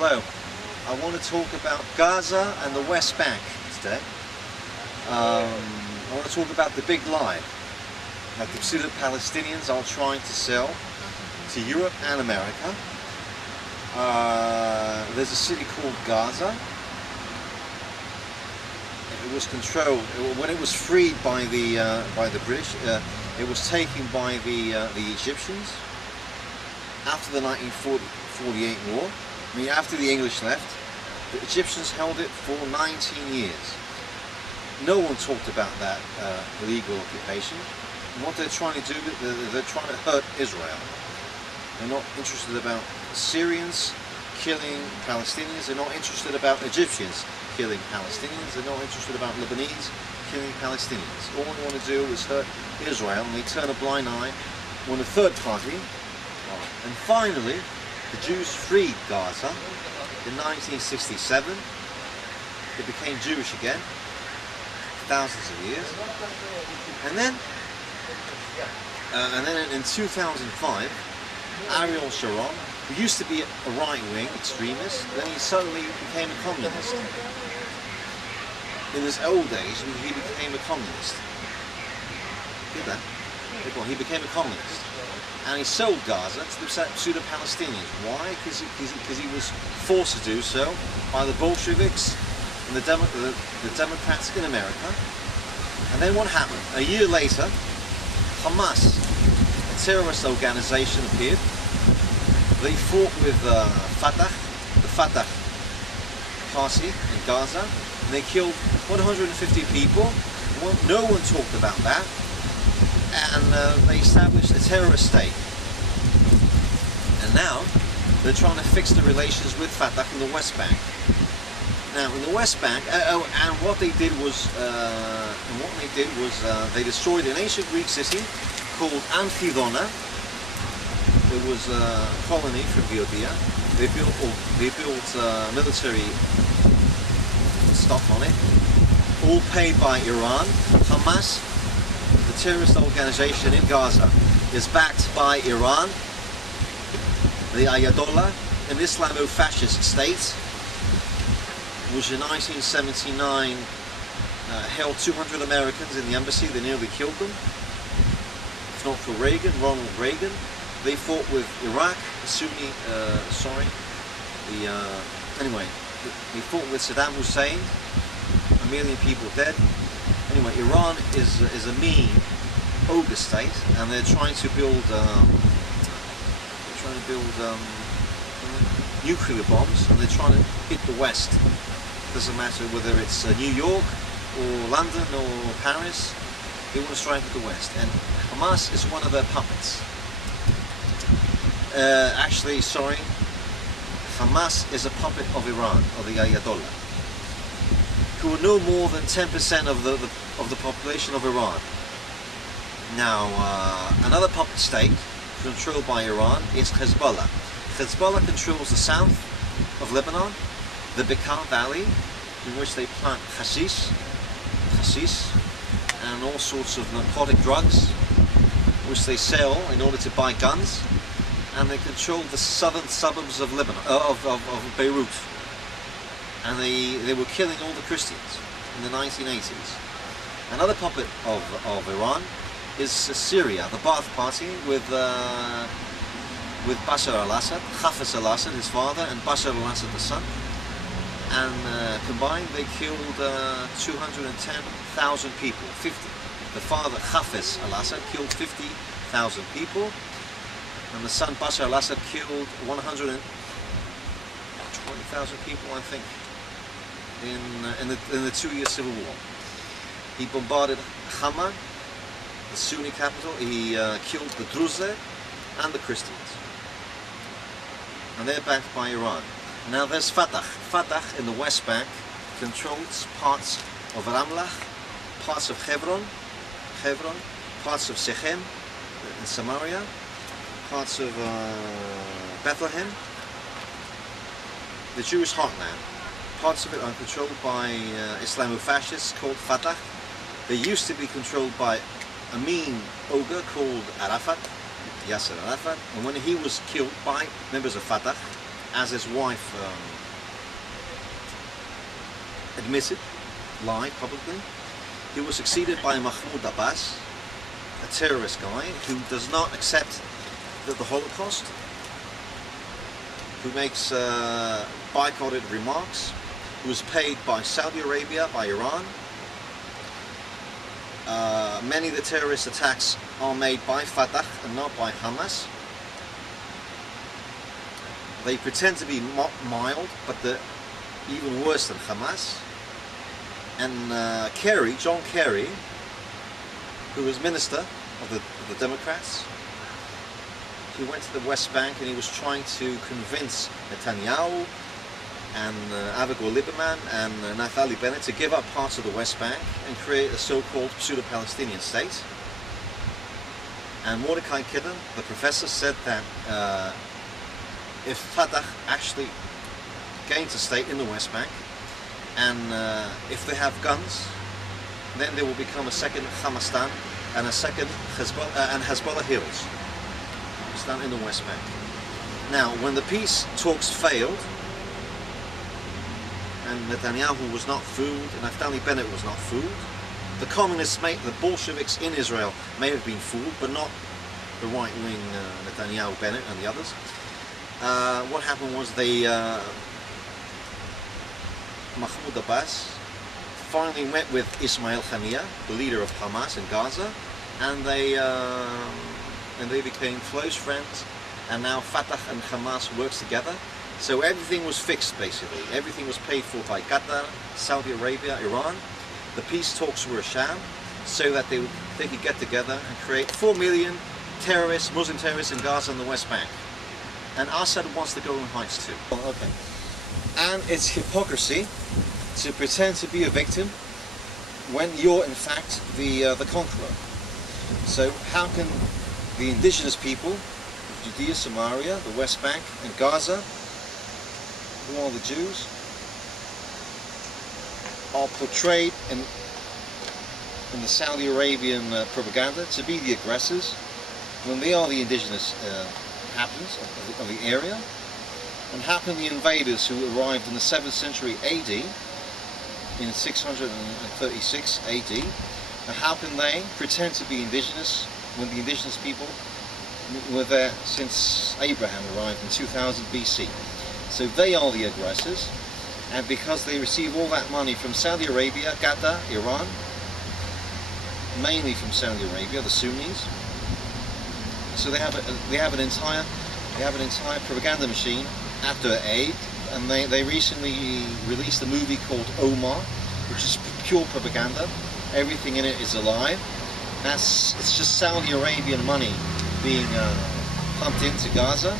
Hello, I want to talk about Gaza and the West Bank today. I want to talk about the big lie that the pseudo-Palestinians are trying to sell to Europe and America. There's a city called Gaza. It was controlled when it was freed by the British. It was taken by the Egyptians after the 1948 war. I mean, after the English left, the Egyptians held it for 19 years. No one talked about that illegal occupation. And what they're trying to do, they're trying to hurt Israel. They're not interested about Syrians killing Palestinians. They're not interested about Egyptians killing Palestinians. They're not interested about Lebanese killing Palestinians. All they want to do is hurt Israel, and they turn a blind eye when a third party. And finally, the Jews freed Gaza in 1967. It became Jewish again, thousands of years. And then in 2005, Ariel Sharon, who used to be a right-wing extremist, then he suddenly became a communist. In his old age, he became a communist. Get that? He became a communist. And he sold Gaza to the pseudo-Palestinians. Why? Because he was forced to do so by the Bolsheviks and the Democrats in America. And then what happened? A year later, Hamas, a terrorist organization, appeared. They fought with Fatah, the Fatah party in Gaza, and they killed 150 people. No one talked about that. And they established a terrorist state. And now they're trying to fix the relations with Fatah in the West Bank. Now in the West Bank, and what they did was, they destroyed an ancient Greek city called Amphidona. It was a colony from Ethiopia. They built military stuff on it, all paid by Iran. Hamas, the terrorist organization in Gaza, is backed by Iran, the Ayatollah, an Islamo-fascist state, which in 1979 held 200 Americans in the embassy. They nearly killed them. If not for Ronald Reagan. They fought with Iraq, anyway, they fought with Saddam Hussein, 1 million people dead. Anyway, Iran is a mean ogre state, and they're trying to build nuclear bombs, and they're trying to hit the West. Doesn't matter whether it's New York or London or Paris. They want to strike at the West, and Hamas is one of their puppets. Hamas is a puppet of Iran, of the Ayatollah, who are no more than 10% of the population of Iran. Now, another puppet state controlled by Iran is Hezbollah. Hezbollah controls the south of Lebanon, the Bekaa Valley, in which they plant hashish, and all sorts of narcotic drugs, which they sell in order to buy guns. And they control the southern suburbs of Lebanon, of Beirut. And they were killing all the Christians in the 1980s. Another puppet of Iran is Syria, the Ba'ath Party with Bashar al-Assad, Hafez al-Assad, his father, and Bashar al-Assad, the son. And combined, they killed 210,000 people. The father, Hafez al-Assad, killed 50,000 people. And the son Bashar al-Assad killed 120,000 people, I think, in the 2-year civil war. He bombarded Hama, the Sunni capital. He killed the Druze and the Christians. And they're backed by Iran. Now there's Fatah. Fatah in the West Bank controls parts of Ramlah, parts of Hebron, parts of Shechem in Samaria, parts of Bethlehem, the Jewish heartland. Parts of it are controlled by Islamo-fascists called Fatah. They used to be controlled by a mean ogre called Arafat, Yasser Arafat, and when he was killed by members of Fatah as his wife admitted live publicly. He was succeeded by Mahmoud Abbas, a terrorist guy who does not accept the Holocaust, who makes boycotted remarks, who is paid by Saudi Arabia, by Iran. Many of the terrorist attacks are made by Fatah and not by Hamas. They pretend to be mild, but they're even worse than Hamas. And John Kerry, who was minister of the Democrats, he went to the West Bank and he was trying to convince Netanyahu and Avigdor Lieberman and Naftali Bennett to give up parts of the West Bank and create a so-called pseudo-Palestinian state. And Mordecai Kidden, the professor, said that if Fatah actually gains a state in the West Bank, and if they have guns, then there will become a second Hamastan and a second Hezbollah Hills. Stand in the West Bank. Now, when the peace talks failed, and Netanyahu was not fooled, and Naftali Bennett was not fooled, the communists, the Bolsheviks in Israel may have been fooled, but not the right-wing Netanyahu, Bennett, and the others. What happened was Mahmoud Abbas finally met with Ismail Haniyeh, the leader of Hamas in Gaza, and they became close friends, and now Fatah and Hamas works together. So everything was fixed, basically. Everything was paid for by Qatar, Saudi Arabia, Iran. The peace talks were a sham, so that they could get together and create 4 million terrorists, Muslim terrorists in Gaza and the West Bank. And Assad wants the Golan Heights too. Oh, okay. And it's hypocrisy to pretend to be a victim when you're in fact the conqueror. So how can the indigenous people of Judea, Samaria, the West Bank and Gaza, who are the Jews, are portrayed in the Saudi Arabian propaganda to be the aggressors when they are the indigenous inhabitants of the area? And how can the invaders who arrived in the 7th century AD, in 636 AD, and how can they pretend to be indigenous when the indigenous people were there since Abraham arrived in 2000 BC? So they are the aggressors, and because they receive all that money from Saudi Arabia, Qatar, Iran, mainly from Saudi Arabia, the Sunnis, so they have an entire propaganda machine after aid, and they recently released a movie called Omar, which is pure propaganda. Everything in it is a lie. It's just Saudi Arabian money being pumped into Gaza.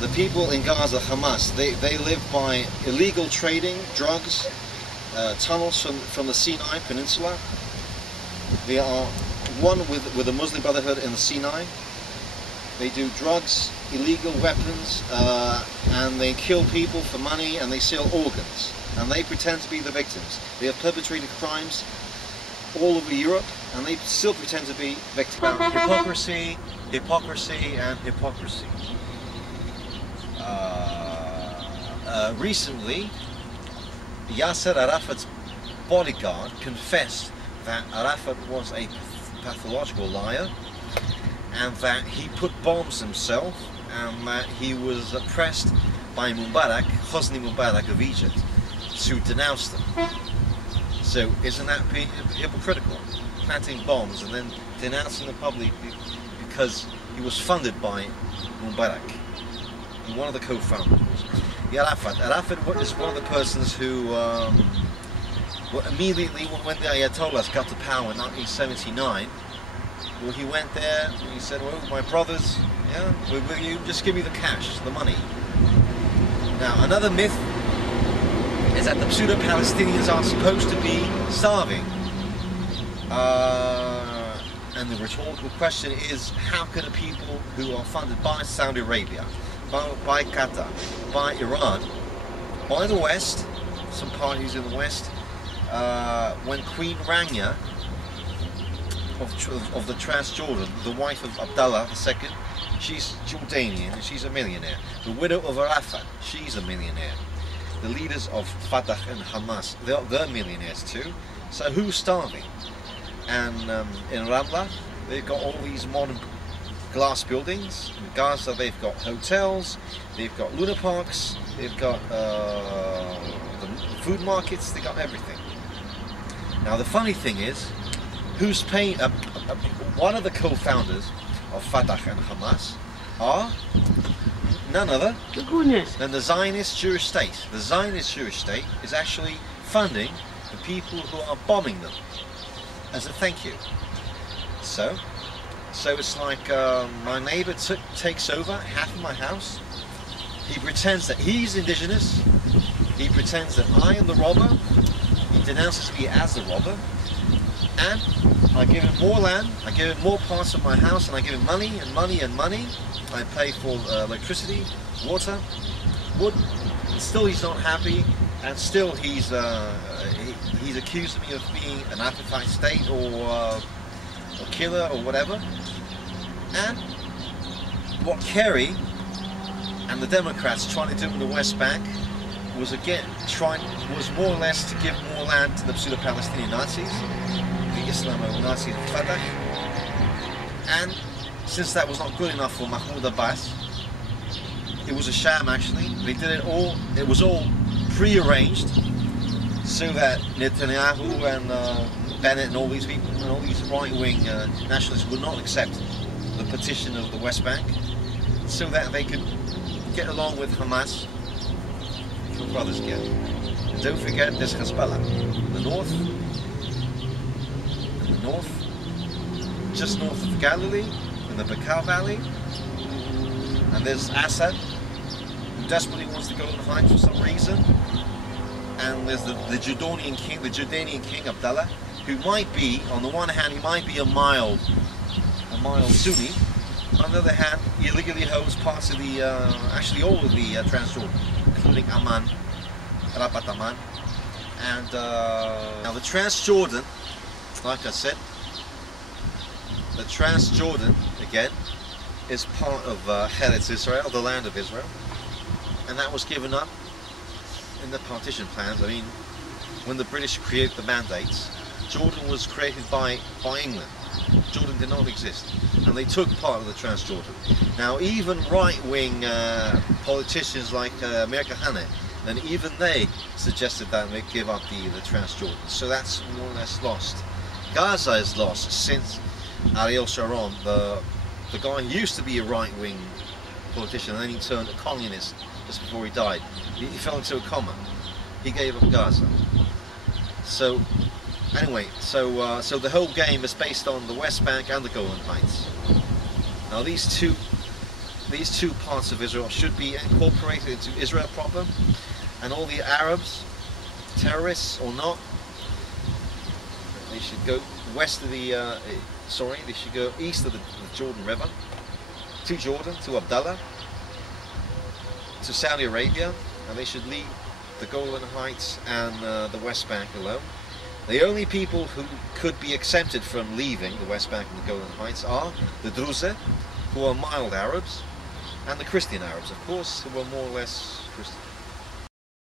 The people in Gaza, Hamas, they live by illegal trading, drugs, tunnels from the Sinai Peninsula. They are one with the Muslim Brotherhood in the Sinai. They do drugs, illegal weapons, and they kill people for money, and they sell organs. And they pretend to be the victims. They have perpetrated crimes all over Europe, and they still pretend to be victims. Hypocrisy, hypocrisy, and hypocrisy. Recently, Yasser Arafat's bodyguard confessed that Arafat was a pathological liar, and that he put bombs himself, and that he was oppressed by Mubarak, Hosni Mubarak of Egypt, to denounce them. So isn't that hypocritical? Planting bombs and then denouncing the public because he was funded by Mubarak, and one of the co-founders. Arafat is one of the persons who immediately when the Ayatollahs got to power in 1979, well, he went there and he said, well, my brothers, yeah, we're with you, just give me the cash, the money. Now, another myth is that the pseudo-Palestinians are supposed to be starving. And the rhetorical question is, how can a people who are funded by Saudi Arabia, by Qatar, by Iran, by the West, some parties in the West, when Queen Rania of the Transjordan, the wife of Abdullah II, she's Jordanian and she's a millionaire. The widow of Arafat, she's a millionaire. The leaders of Fatah and Hamas, they're millionaires too. So who's starving? And in Ramla, they've got all these modern glass buildings. In Gaza, they've got hotels, they've got Luna parks, they've got the food markets, they've got everything. Now the funny thing is, who's paying? One of the co-founders of Fatah and Hamas are none other than the Zionist Jewish state. The Zionist Jewish state is actually funding the people who are bombing them as a thank you. So it's like my neighbor takes over half of my house. He pretends that he's indigenous. He pretends that I am the robber. He denounces me as the robber. And I give him more land, I give him more parts of my house, and I give him money and money and money. I pay for electricity, water, wood. And still he's not happy, and still he's accusing me of being an apartheid state or a killer or whatever. And what Kerry and the Democrats trying to do in the West Bank was more or less to give more land to the pseudo-Palestinian Nazis, the Islamo-Nazi Fatah. And since that was not good enough for Mahmoud Abbas, it was a sham actually. They did it all, it was all pre-arranged so that Netanyahu and Bennett and all these people and all these right-wing nationalists would not accept the petition of the West Bank, so that they could get along with Hamas. Your brothers get. And don't forget there's Hezbollah in the north, just north of Galilee, in the Bekaa Valley, and there's Assad, who desperately wants to go to the heights for some reason, and there's the Jordanian king Abdullah, who might be, on the one hand, he might be a mild Sunni. On the other hand, he illegally holds parts of the, actually all of the Transjordan, including Amman, Rabat Amman. And now the Transjordan, like I said, the Transjordan, again, is part of Eretz Israel, the land of Israel. And that was given up in the partition plans. I mean, when the British created the mandates, Jordan was created by England. Jordan did not exist, and they took part of the Transjordan. Now, even right-wing politicians like America Hanna, and even they suggested that they give up the Transjordan. So that's more or less lost. Gaza is lost since Ariel Sharon, the guy who used to be a right-wing politician, and then he turned a communist just before he died. He fell into a coma. He gave up Gaza. So anyway, so the whole game is based on the West Bank and the Golan Heights. Now these two parts of Israel should be incorporated into Israel proper, and all the Arabs, terrorists or not, they should go west of the, they should go east of the Jordan River, to Jordan, to Abdullah, to Saudi Arabia, and they should leave the Golan Heights and the West Bank alone. The only people who could be exempted from leaving the West Bank and the Golan Heights are the Druze, who are mild Arabs, and the Christian Arabs, of course, who are more or less Christian.